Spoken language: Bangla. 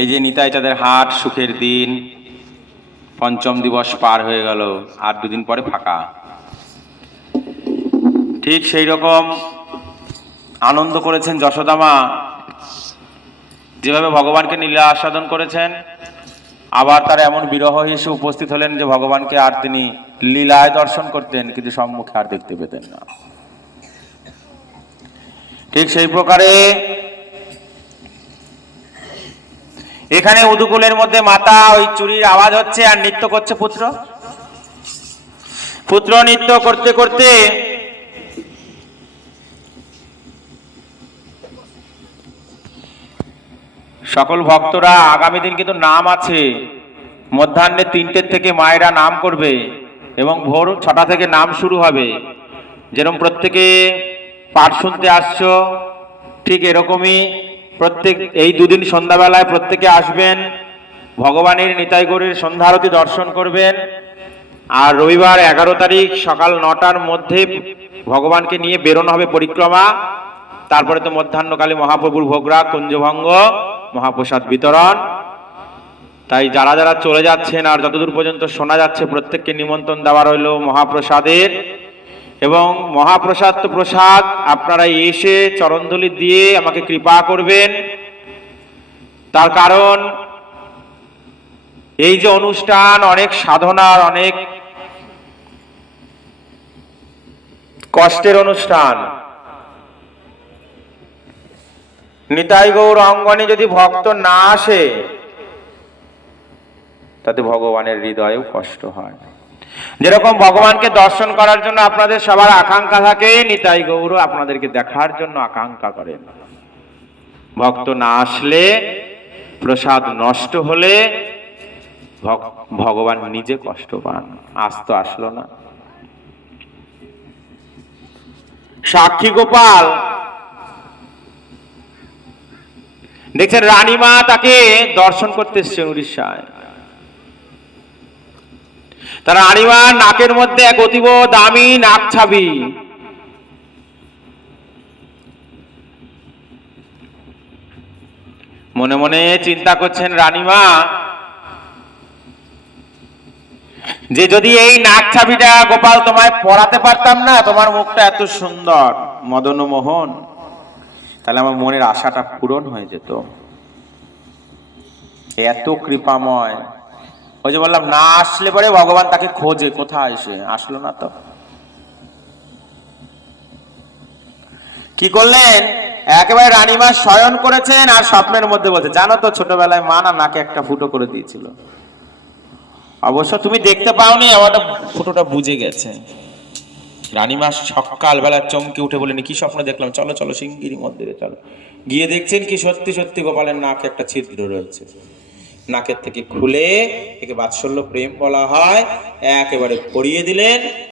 এই যে নিতাই চাঁদের হাট, সুখের দিন, পঞ্চম দিবস পার হয়ে গেল, আর দুদিন পরে ফাঁকা। ঠিক সেই রকম আনন্দ করেছেন যশোদা মা, যেভাবে ভগবানকে লীলা আস্বাদন করেছেন। আবার তারা এমন বিরহ এসে উপস্থিত হলেন যে ভগবানকে আর তিনি লীলায় দর্শন করতেন, কিন্তু সম্মুখে আর দেখতে পেতেন না। ঠিক সেই প্রকারে এখানে উদুকুলের মধ্যে মাতা ওই চুরির আওয়াজ হচ্ছে আর নৃত্য করছে পুত্র। পুত্র নৃত্য করতে করতে সকল ভক্তরা, আগামী দিন কিন্তু নাম আছে, মধ্যাহ্নে 3টে থেকে মায়েরা নাম করবে এবং ভোর 6টা থেকে নাম শুরু হবে। যেরকম প্রত্যেকে পাঠ শুনতে আসছো, ঠিক এরকমই প্রত্যেক এই দুদিন সন্ধ্যাবেলায় প্রত্যেকে আসবেন, ভগবানের নিতাই গৌরের সন্ধ্যারতি দর্শন করবেন। আর রবিবার 11 তারিখ সকাল 9টার মধ্যে ভগবানকে নিয়ে বেরোনো হবে পরিক্রমা। তারপরে তো মধ্যাহ্নকালে মহাপ্রভুর ভোগরাগ, কুঞ্জভঙ্গ, মহাপ্রসাদ বিতরণ। তাই যারা যারা চলে যাচ্ছেন আর যতদূর পর্যন্ত শোনা যাচ্ছে, প্রত্যেককে নিমন্ত্রণ দেওয়া রইল মহাপ্রসাদের। এবং মহাপ্রসাদ তো প্রসাদ, আপনারা এসে চরণধূলি দিয়ে আমাকে কৃপা করবেন। তার কারণ এই যে অনুষ্ঠান অনেক সাধনার, অনেক কষ্টের অনুষ্ঠান। নিতাই গৌর অঙ্গনে যদি ভক্ত না আসে, তাতে ভগবানের হৃদয়েও কষ্ট হয়। যেরকম ভগবানকে দর্শন করার জন্য আপনাদের সবার আকাঙ্ক্ষা থাকে, নিতাই গৌর আপনাদেরকে দেখার জন্য আকাঙ্ক্ষা করেন। ভক্ত না আসলে, প্রসাদ নষ্ট হলে ভগবান নিজে কষ্ট পান। আজ তো আসলো না। সাক্ষী গোপাল দেখছেন, রানীমা তাকে দর্শন করতে এসছেন উড়িষ্যায়। তার রানীমার নাকের মধ্যে এক অতীব দামি নাক ছাবি। মনে মনে চিন্তা করছেন রানীমা যে যদি এই নাক ছাবিটা গোপাল তোমায় পরাতে পারতাম না, তোমার মুখটা এত সুন্দর মদনমোহন, তাহলে আমার মনের আশাটা পূরণ হয়ে যেত। এত কৃপাময়। ওই যে বললাম, না আসলে পরে ভগবান তাকে খোঁজে, কোথায় এসে আসলো না তো কি করলেন? একেবারে রানীমা শয়ন করেছেন আর স্বপ্নের মধ্যে বলছে, জানো তো ছোটবেলায় মা না নাকে একটা ফুটো করে দিয়েছিল। অবশ্য তুমি দেখতে পাওনি, আমার ফুটোটা বুঝে গেছে। রানীমা সকালবেলা চমকে উঠে বলেন, কি স্বপ্ন দেখলাম, চলো চলো সিংগিরি মন্দিরে চলো। গিয়ে দেখছেন কি সত্যি সত্যি গোপালের নাকে একটা ছিদ্র রয়েছে। নাকের থেকে খুলে, একে বাৎসল্য প্রেম বলা হয়, একেবারে পরিয়ে দিলেন।